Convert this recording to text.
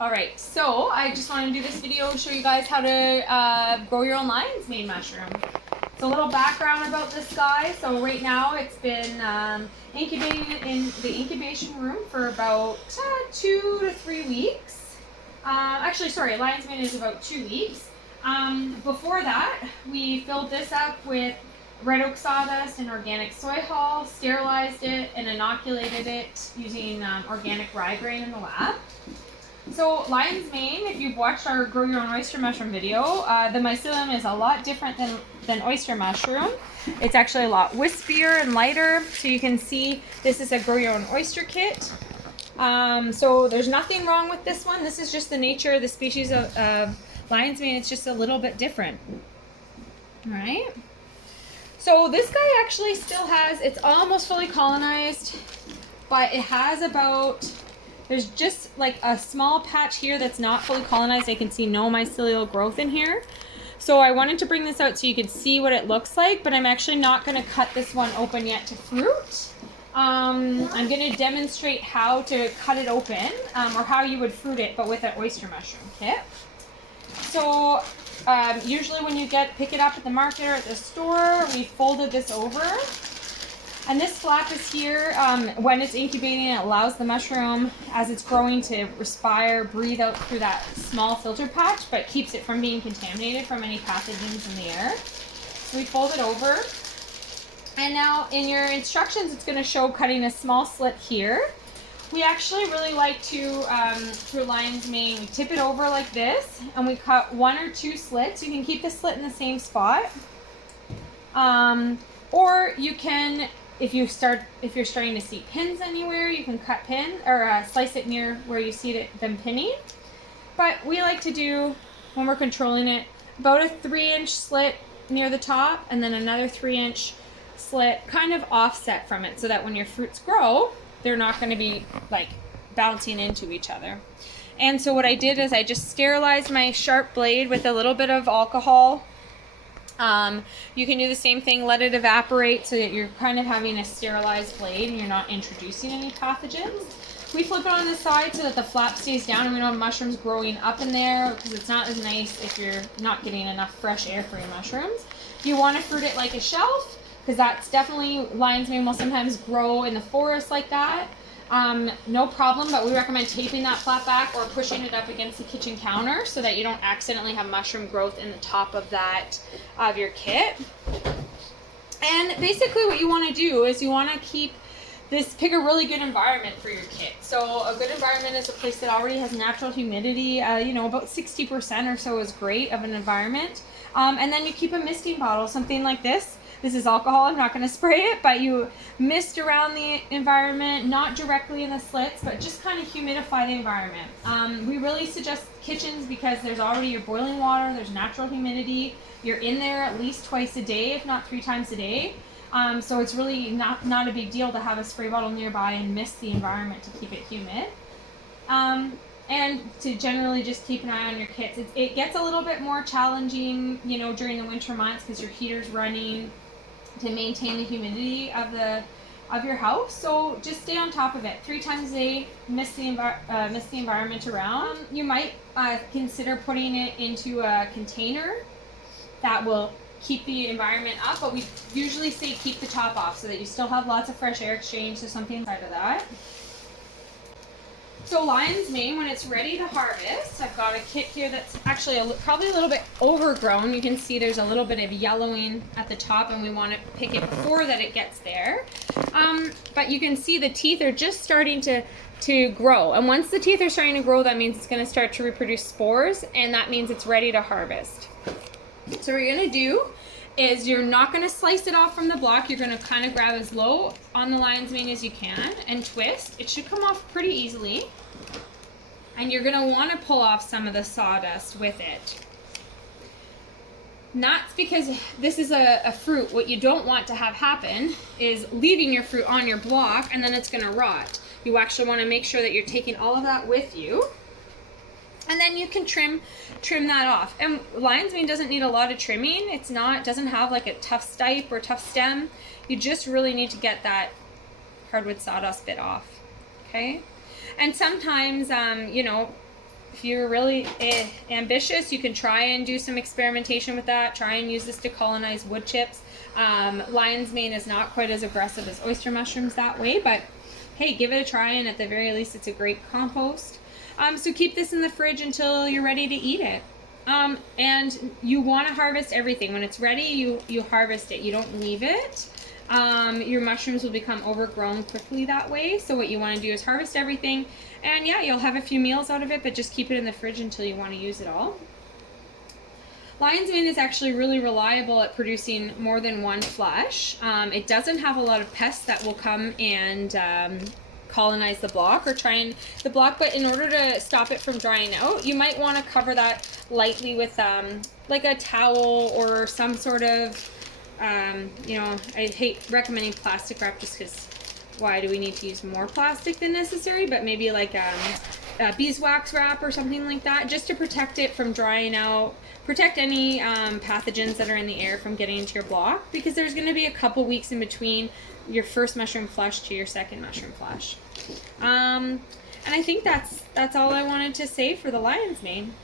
All right, so I just want to do this video to show you guys how to grow your own lion's mane mushroom. So a little background about this guy. So right now it's been incubating in the incubation room for about 2 to 3 weeks. Actually, sorry, lion's mane is about 2 weeks. Before that, we filled this up with red oak sawdust and organic soy hull, sterilized it, and inoculated it using organic rye grain in the lab. So lion's mane, if you've watched our Grow Your Own Oyster Mushroom video, the mycelium is a lot different than oyster mushroom. It's actually a lot wispier and lighter. So you can see this is a Grow Your Own Oyster kit. So there's nothing wrong with this one. This is just the nature of the species of lion's mane. It's just a little bit different. All right. So this guy actually still has, it's almost fully colonized, but it has about, there's just like a small patch here that's not fully colonized. I can see no mycelial growth in here. So I wanted to bring this out so you could see what it looks like, but I'm actually not going to cut this one open yet to fruit. I'm going to demonstrate how to cut it open, or how you would fruit it, but with an oyster mushroom kit. So usually when you pick it up at the market or at the store, we folded this over. And this flap is here. When it's incubating, it allows the mushroom, as it's growing, to respire, breathe out through that small filter patch, but keeps it from being contaminated from any pathogens in the air. So we fold it over. And now in your instructions, it's going to show cutting a small slit here. We actually really like to, through lion's mane, we tip it over like this, and we cut 1 or 2 slits. You can keep the slit in the same spot. Or you can, if you're starting to see pins anywhere, you can cut pin or slice it near where you see them pinning. But we like to do, when we're controlling it, about a 3-inch slit near the top, and then another 3-inch slit kind of offset from it, so that when your fruits grow, they're not going to be like bouncing into each other. And so what I did is I just sterilized my sharp blade with a little bit of alcohol. You can do the same thing, let it evaporate so that you're kind of having a sterilized blade and you're not introducing any pathogens. We flip it on the side so that the flap stays down and we don't have mushrooms growing up in there, because it's not as nice if you're not getting enough fresh air for your mushrooms. You want to fruit it like a shelf, because that's definitely, lion's mane will sometimes grow in the forest like that. No problem, but we recommend taping that flap back or pushing it up against the kitchen counter so that you don't accidentally have mushroom growth in the top of your kit. And basically what you want to do is you want to pick a really good environment for your kit. So a good environment is a place that already has natural humidity, about 60% or so is great of an environment. And then you keep a misting bottle, something like this. This is alcohol, I'm not going to spray it, but you mist around the environment, not directly in the slits, but just kind of humidify the environment. We really suggest kitchens because there's already your boiling water, there's natural humidity, you're in there at least twice a day, if not 3 times a day. So it's really not a big deal to have a spray bottle nearby and mist the environment to keep it humid. And to generally just keep an eye on your kits. It gets a little bit more challenging, during the winter months because your heater's running to maintain the humidity of your house. So just stay on top of it. 3 times a day, mist the environment around. You might consider putting it into a container that will keep the environment up, but we usually say keep the top off so that you still have lots of fresh air exchange, so something inside of that. So lion's mane, when it's ready to harvest, I've got a kit here that's actually probably a little bit overgrown. You can see there's a little bit of yellowing at the top, and we want to pick it before that it gets there. But you can see the teeth are just starting to grow. And once the teeth are starting to grow, that means it's going to start to reproduce spores, and that means it's ready to harvest. So what you're going to do is you're not going to slice it off from the block. You're going to kind of grab as low on the lion's mane as you can and twist. It should come off pretty easily. And you're going to want to pull off some of the sawdust with it. And that's because this is a fruit. What you don't want to have happen is leaving your fruit on your block and then it's going to rot. You actually want to make sure that you're taking all of that with you. And then you can trim that off. And lion's mane doesn't need a lot of trimming. It doesn't have like a tough stipe or tough stem. You just really need to get that hardwood sawdust bit off. Okay? And sometimes, if you're really ambitious, you can try and do some experimentation with that. Try and use this to colonize wood chips. Lion's mane is not quite as aggressive as oyster mushrooms that way, but hey, give it a try, and at the very least, it's a great compost. So keep this in the fridge until you're ready to eat it. And you want to harvest everything. When it's ready, you harvest it. You don't leave it. Your mushrooms will become overgrown quickly that way. So what you want to do is harvest everything, and yeah, you'll have a few meals out of it, but just keep it in the fridge until you want to use it all. Lion's mane is actually really reliable at producing more than one flush. It doesn't have a lot of pests that will come and colonize the block or the block, but in order to stop it from drying out, you might want to cover that lightly with like a towel or some sort of I hate recommending plastic wrap just because why do we need to use more plastic than necessary, but maybe like beeswax wrap or something like that, just to protect it from drying out, protect any pathogens that are in the air from getting into your block, because there's going to be a couple weeks in between your first mushroom flush to your second mushroom flush. And I think that's all I wanted to say for the lion's mane.